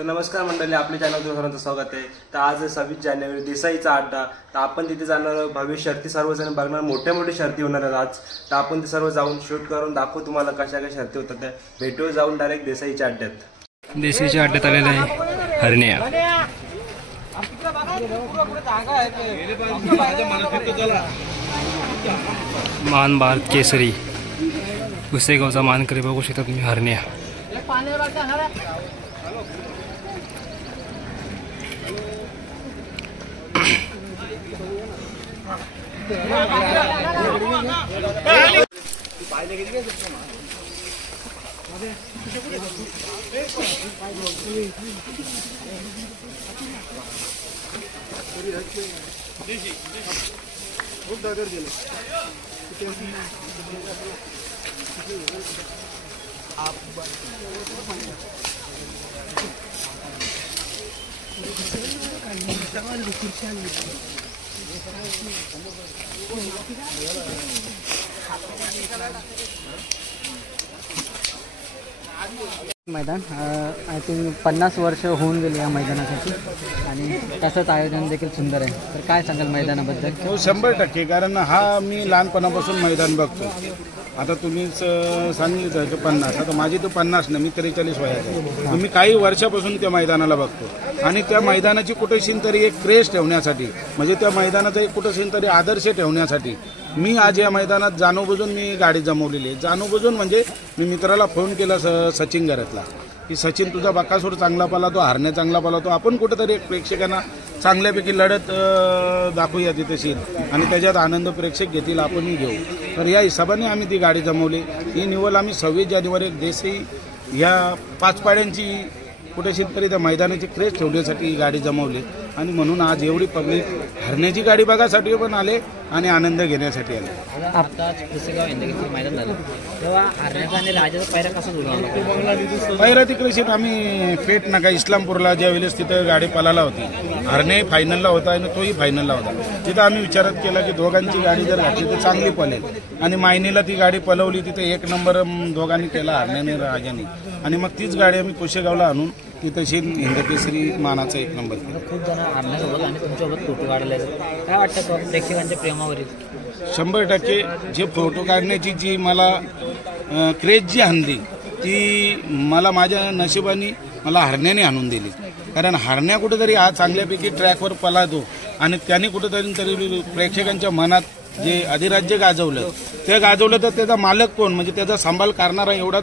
तर नमस्कार मंडळी, आपल्या चॅनलवर सर्वांचं स्वागत आहे। तर आज 26 जानेवारी देसाईचा अड्डा। तर आपण तिथे जाणार, भव्य शर्ती सर्वजण बघणार, मोठ्या शर्ती होणार आहेत आज। तर आपण ते सर्व जाऊन शूट करून दाखवू तुम्हाला कशा कशा शर्ती होतात त्या। भेटू जाऊन डायरेक्ट देसाईच्या अड्ड्यात। देसाईच्या अड्ड्यात आलेला आहे हरण्या। मान भारत केसरी पुसेगावचा मानकरी बघू शकता तुम्ही हरण्या। मैदान आय थिंक 50 वर्ष होऊन गेली या मैदानासाठी आणि तसंच आयोजन देखील सुंदर आहे। तर काय सांगाल मैदानाबद्दल? हो 100%, कारण हा मी लहानपणापासून मैदान बघतो। आता तुम्हीच सांगितलं की 50, आता माझी तर 50 नाही, मी 43 वयाचा आहे। मी काही वर्षापासून त्या मैदानाला बघतो आणि त्या मैदानाची कुठेशी तरी एक क्रेज ठेवण्यासाठी, म्हणजे त्या मैदानाचा एक कुठेशी तरी आदर्श ठेवण्यासाठी मी आज या मैदानात जाणूनबुजून मी गाडी जमवलेली आहे। जाणूनबुजून म्हणजे मी मित्राला फोन केला सचिन घरातला की सचिन तुझा बकासूर चांगला पळतो, हरण्या चांगला पळतो, आपण कुठेतरी एक प्रेक्षकांना चांगल्यापैकी लढत दाखवूया तिथेशी आणि त्याच्यात आनंद प्रेक्षक घेतील, आपणही घेऊ। तर या हिशोबाने आम्ही ती गाडी जमवली। ही निवड आम्ही 26 जानेवारी देसाई या 5 पाड्यांची कुठेशी तरी त्या मैदानाची क्रेज ठेवण्यासाठी ही गाडी जमवली आणि म्हणून आज एवढी पब्लिक हरण्याची गाडी बघासाठी पण आले आणि आनंद घेण्यासाठी आले। आता पुसेगाव इंदकीचं मैदान झालं तेव्हा हरण्याचा आणि राजाचा पायरा कसा जुळवला? पायरा तिकडे आम्ही पेट नका इस्लामपूरला ज्या वेळेस तिथं गाडी पळाला होती, हरणे फायनलला होता आणि तोही फायनलला होता। तिथं आम्ही विचारात केला की दोघांची गाडी जर घातली तर चांगली पळेल आणि मायनीला ती गाडी पळवली, तिथे 1 नंबर दोघांनी केला, हरण्याने राजाने, आणि मग तीच गाडी आम्ही पुसेगावला आणून तिथं हिंदकेसरी मानाचा 1 नंबर केला। खूप जण हरण्यासोबत आणि तुमच्यासोबत फोटो काढले, काय वाटतं प्रेक्षकांच्या प्रेमावरील? 100% जे फोटो काढण्याची जी मला क्रेज जी आणली ती मला माझ्या नशिबाने मला हरण्याने आणून दिली। कारण हरण्या कुठेतरी आज चांगल्यापैकी ट्रॅकवर पळतो आणि त्याने कुठेतरी प्रेक्षकांच्या मनात जे अधिराज्य गाजवलं ते गाजवलं, तर त्याचा मालक कोण, म्हणजे त्याचा सांभाळ करणारा एवढा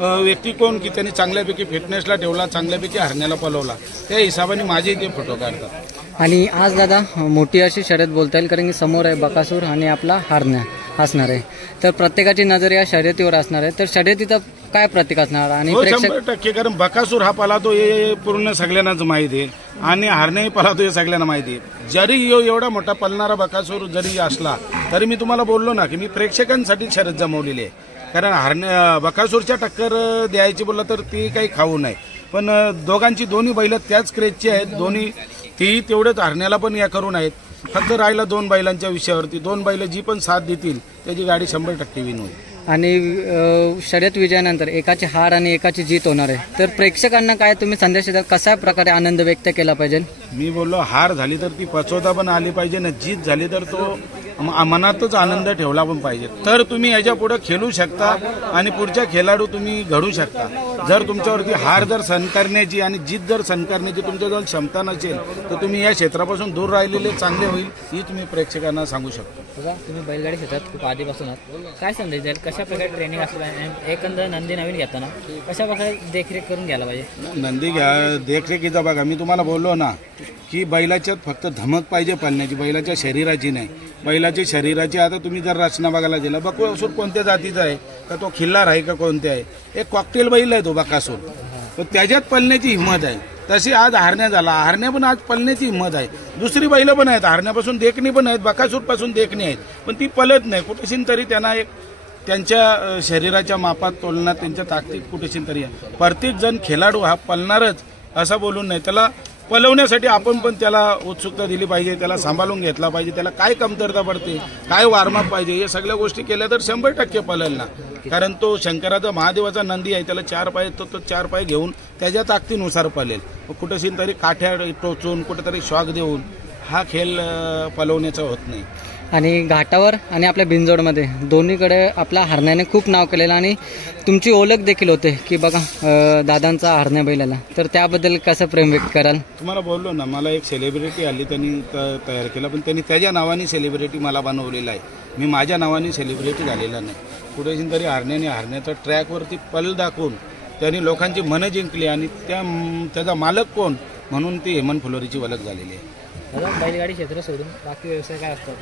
व्यक्ती कोण की त्यांनी चांगल्यापैकी फिटनेसला ठेवला, चांगल्यापैकी हरण्याला पळवला, त्या हिशोबाने माझे ते फोटो काढतात। आणि आज दादा मोठी अशी शर्यत बोलता येईल, कारण की समोर आहे बकासूर आणि आपला हरण्या असणार आहे, तर प्रत्येकाची नजर या शर्यतीवर असणार आहे। तर शर्यतीचा काय प्रतीक असणार? आणि 100%, कारण बकासूर हा पळतो हे पूर्ण सगळ्यांनाच माहिती आहे आणि हरण्याही पळतो हे सगळ्यांना माहिती आहे। जरी एवढा मोठा पळणारा बकासूर जरी असला तरी मी तुम्हाला बोललो ना की मी प्रेक्षकांसाठी शर्यत जमवलेली आहे। कारण हरण्या बकासूरच्या टक्कर द्यायची बोललं तर ती काही खाऊ नये, पण दोघांची दोन्ही बैल त्याच क्रेजची आहेत, दोन्ही ती तेवढेच हरण्याला पण या करून आहेत। फक्त राहिला 2 बैलांच्या विषयावरती, 2 बैल जी पण साथ देतील त्याची गाडी 100% विन होईल। आणि शर्यत विजयानंतर एकाची हार आणि एकाची जीत होणार आहे, तर प्रेक्षकांना काय तुम्ही संदेश द्याल, कशा प्रकारे आनंद व्यक्त केला पाहिजे? मी बोललो हार झाली तर ती पचवता पण आली पाहिजे ना, जीत झाली तर तो मनातच आनंद ठेवला पण पाहिजे, तर तुम्ही याच्या पुढे खेळू शकता आणि पुढच्या खेळाडू तुम्ही घडू शकता। जर तुमच्यावरती हार जर सहन करण्याची आणि जीत जर सहन करण्याची तुमच्याजवळ क्षमता नसेल तर तुम्ही या क्षेत्रापासून दूर राहिलेले चांगले होईल, ही तुम्ही प्रेक्षकांना सांगू शकता। तुम्ही बैलगाडी क्षेत्रात खूप आधीपासून काय संदेश द्याल, कशा प्रकारे ट्रेनिंग असलं पाहिजे, एकंदर नंदी नवीन घेताना कशा प्रकारे देखरेख करून घ्यायला पाहिजे? नंदी घ्या देखरेखीचा बघा, मी तुम्हाला बोललो ना की बैलाच्यात फक्त धमक पाहिजे पाळण्याची, बैलाच्या शरीराची नाही, बैलाच्या शरीराची। आता तुम्ही जर रचना बघायला गेला, बकासूर कोणत्या जातीचा आहे का, तो खिल्लार आहे का कोणत्या आहे, एक कॉकटेल बैल आहे तो बकासूर, तर त्याच्यात पळण्याची हिंमत आहे। तशी आज हरण्या झाला, हरण्या पण आज पळण्याची हिंमत आहे। दुसरी बैल पण आहेत, हरण्यापासून देखणी पण आहेत, बकासूरपासून देखणी आहेत, पण ती पळत नाही कुठेशी तरी, त्यांना एक त्यांच्या शरीराच्या मापात तोलण्यात त्यांच्या ताकदीत कुठेशी तरी आहे। प्रत्येक जण खेळाडू हा पळणारच असं बोलून नाही, त्याला पलवण्यासाठी आपण पण त्याला उत्सुकता दिली पाहिजे, त्याला सांभाळून घेतला पाहिजे, त्याला काय कमतरता पडते, काय वार्मअप पाहिजे, हे सगळ्या गोष्टी केल्या तर 100% पळेल ना. कारण तो शंकराचा महादेवाचा नंदी आहे, त्याला 4 पाय, तो 4 पाय घेऊन त्याच्या ताकदीनुसार पळेल. कुठेशी तरी काठ्या टोचून कुठेतरी शॉक देऊन हा खेळ पळवण्याचा होत नाही. आणि घाटावर आणि आपल्या बिंजोडमध्ये दोन्हीकडे आपला हरण्याने खूप नाव केलेलं आणि तुमची ओळख देखील होते की बघा दादांचा हरण्या बैलाला, तर त्याबद्दल कसं प्रेम व्यक्त कराल? तुम्हाला बोललो ना, मला एक सेलिब्रिटी आली, त्यांनी तयार केला, पण त्यांनी त्याच्या नावाने सेलिब्रिटी मला बनवलेला आहे. मी माझ्या नावाने सेलिब्रिटी झालेला नाही. कुठेशी तरी हरण्याचा ट्रॅकवरती पल दाखवून त्यांनी लोकांची मनं जिंकली आणि त्याचा मालक कोण म्हणून ती हेमंत फुलोरीची ओळख झालेली आहे. बैलगाडी क्षेत्र सोडून बाकी व्यवसाय काय असतात?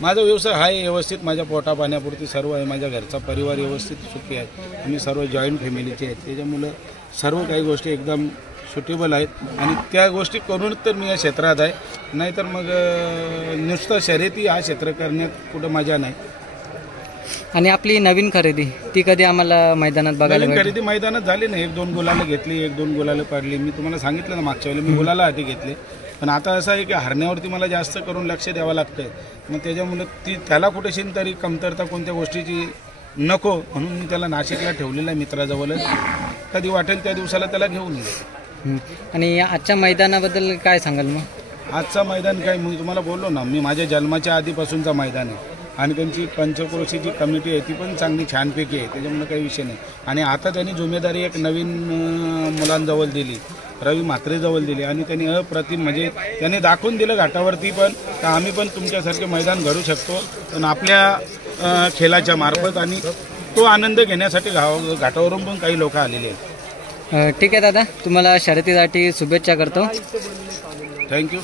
माझा व्यवसाय आहे व्यवस्थित, माझ्या पोटा पाण्यापुरती सर्व आहे, माझ्या घरचा परिवार व्यवस्थित सुखी आहे, आम्ही सर्व जॉईंट फॅमिलीचे आहेत, त्याच्यामुळं सर्व काही गोष्टी एकदम सुटेबल आहेत आणि त्या गोष्टी करून तर मी या क्षेत्रात आहे. नाहीतर मग नुसतं शर्यती हा क्षेत्र करण्यात कुठं मजा नाही. आणि आपली नवीन खरेदी ती कधी आम्हाला मैदानात बघायला नवीन खरेदी मैदानात झाली ना, 1-2 गुलाला घेतली, 1-2 गुलाला पडली. मी तुम्हाला सांगितलं ना मागच्या वेळेला मी गुलाला आधी घेतले, पण आता असं आहे की हरण्यावरती मला जास्त करून लक्ष द्यावं लागतंय. मग त्याच्यामुळे त्याला कुठेशी तरी कमतरता कोणत्या गोष्टीची नको म्हणून मी त्याला नाशिकला ठेवलेलं आहे मित्राजवळच. कधी वाटेल त्या दिवसाला त्याला घेऊन येईल. आणि या आजच्या मैदानाबद्दल काय सांगाल मग? आजचा मैदान काय, मी तुम्हाला बोललो ना, मी माझ्या जन्माच्या आधीपासूनचा मैदान आहे आणि त्यांची पंचक्रोशीची कमिटी आहे ती पण चांगली छानपैकी आहे, त्याच्यामुळे काही विषय नाही. आणि आता त्यांनी जिम्मेदारी एक नवीन मुलांजवळ दिली, रवी म्हात्रेजवळ दिली आणि त्यांनी अप्रतिम म्हणजे त्यांनी दाखवून दिलं घाटावरती पण तर आम्ही पण तुमच्यासारखे मैदान घडू शकतो पण आपल्या खेळाच्या मार्फत. आणि तो आनंद घेण्यासाठी घाटावरून पण काही लोक आलेले आहेत. ठीक आहे दादा, तुम्हाला शर्यतीसाठी शुभेच्छा करतो. थँक्यू.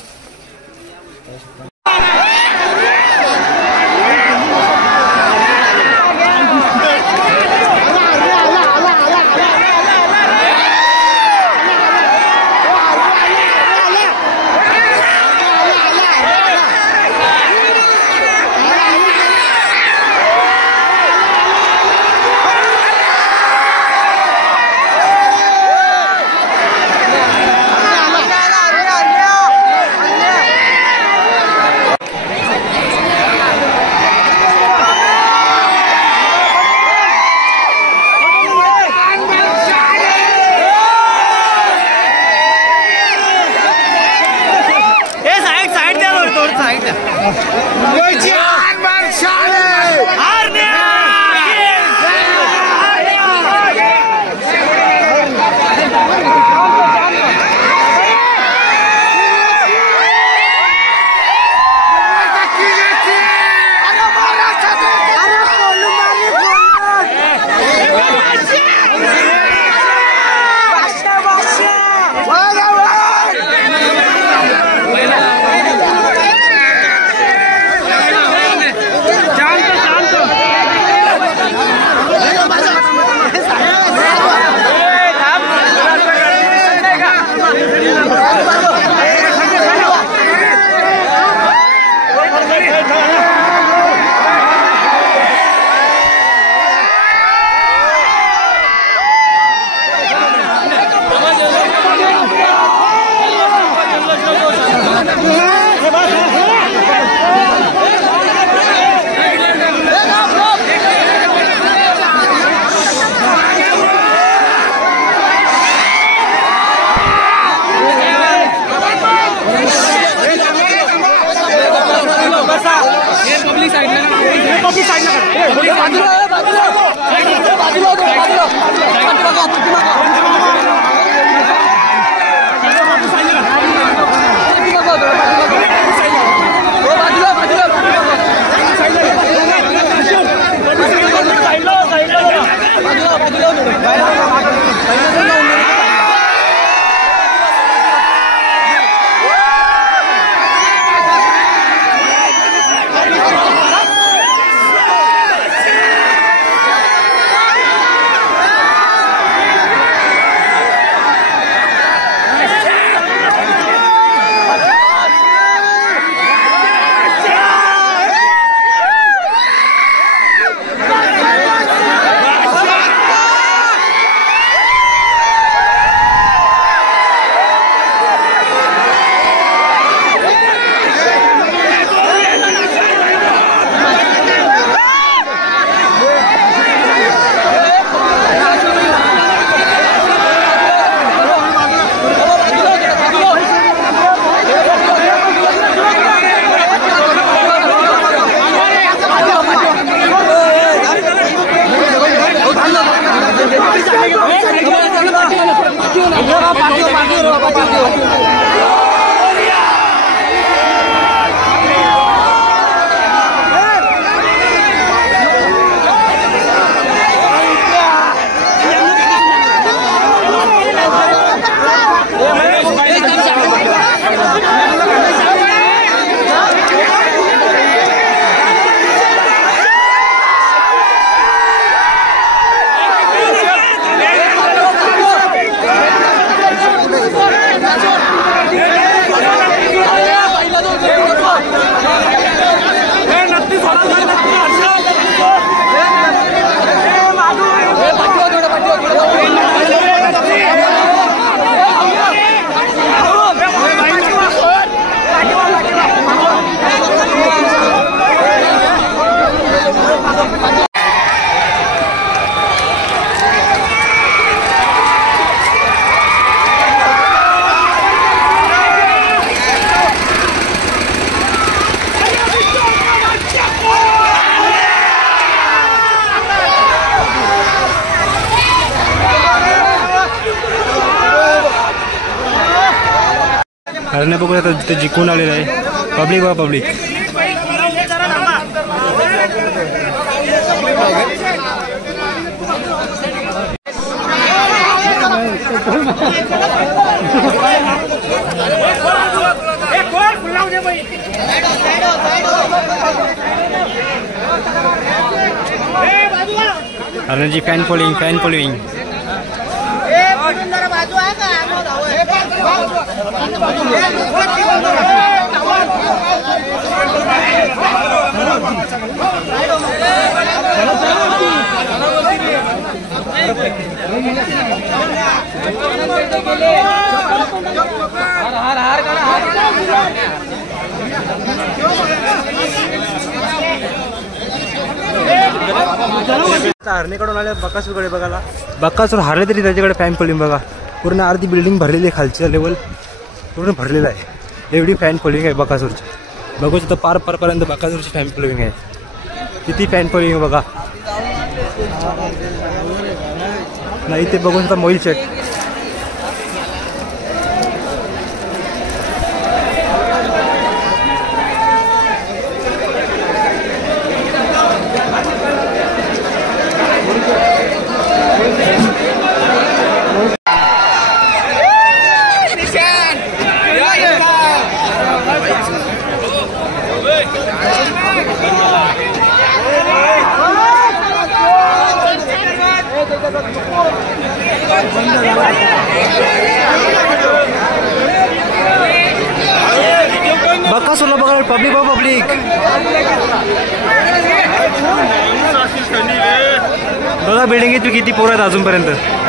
हरणे बघूया आता तिथे जिंकून आलेलं आहे. पब्लिक बघा पब्लिक. हरणेची फॅन फॉलोइंग. हरणेकडून आले बकासूरकडे बघायला. बकासूर हारले तरी त्याच्याकडे फॅन फॉलोइंग बघा. पूर्ण अर्धी बिल्डिंग भरलेली आहे, खालच्या लेवल पूर्ण भरलेलं आहे. एवढी फॅन फॉलोइंग आहे बकासूरची. बघू शकतो पारपर्यंत बकासूरची फॅन फॉलोइंग आहे. किती फॅन फॉलोइंग बघा. नाही ते बघू शकता मोहिल शेट. बकासूरला बघा पब्लिक बघा. बिल्डिंग किती पोरं आहेत अजूनपर्यंत.